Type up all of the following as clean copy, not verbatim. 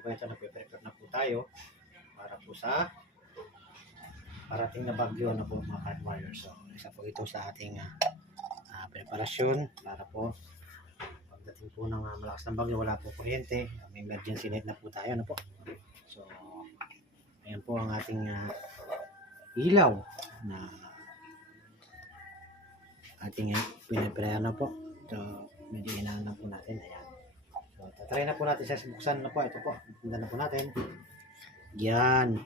di ba ito, nagpe-prepare na po tayo para po sa parating na bagyo na po mga Cat Warriors. So, isa po ito sa ating preparasyon para po pagdating po ng malakas ng bagyo, wala po kuryente, may emergency light na po tayo na po. So, ayan po ang ating ilaw na ating pinipirahan na po. So, medyo hinaan na po natin. Ayan. So, tatry na po natin sa buksan na po. Ito po. Tingnan na po natin. Yan.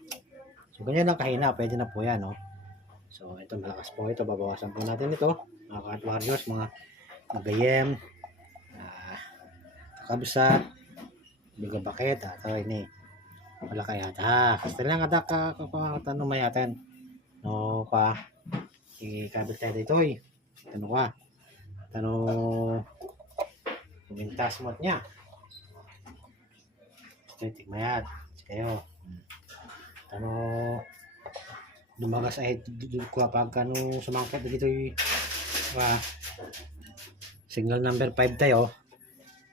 So, ganyan lang kahina. Pwede na po yan, no? So, ito malakas po ito. Babawasan po natin ito. Mga Cat Warriors, mga magayem, kabsa, biga bakit, ito ini. Wala kaya ata. Kasi lang ata tanong mayaten. No, ikabit tayo dito eh. Ano ka? Kumintas mo niya. Ito, mayat. Kayo. Lumagas ay kuha pag sumangkit dito yung signal number 5 tayo.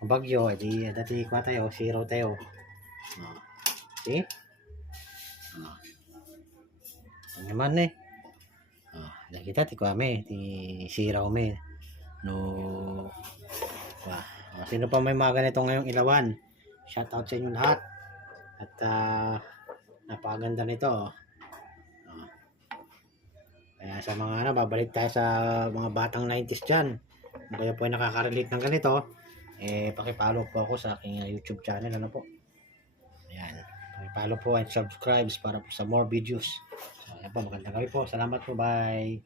Ang bagyo, edi dati kuha tayo, 0 tayo. See? Ano naman eh. Nakita ti kuha me, ti 0 me. No. Sino pa may mga ganito ngayong ilawan? Shout out sa inyo lahat. At napakaganda nito. Kaya sa mga babalik tayo sa mga batang 90s dyan. Kung kayo po ay nakaka-relate ng ganito, pakipollow po ako sa aking YouTube channel. Ano po? Ayan. Pakipollow po and subscribe para po sa more videos. So, ayan po, magandang gabi po. Salamat po. Bye.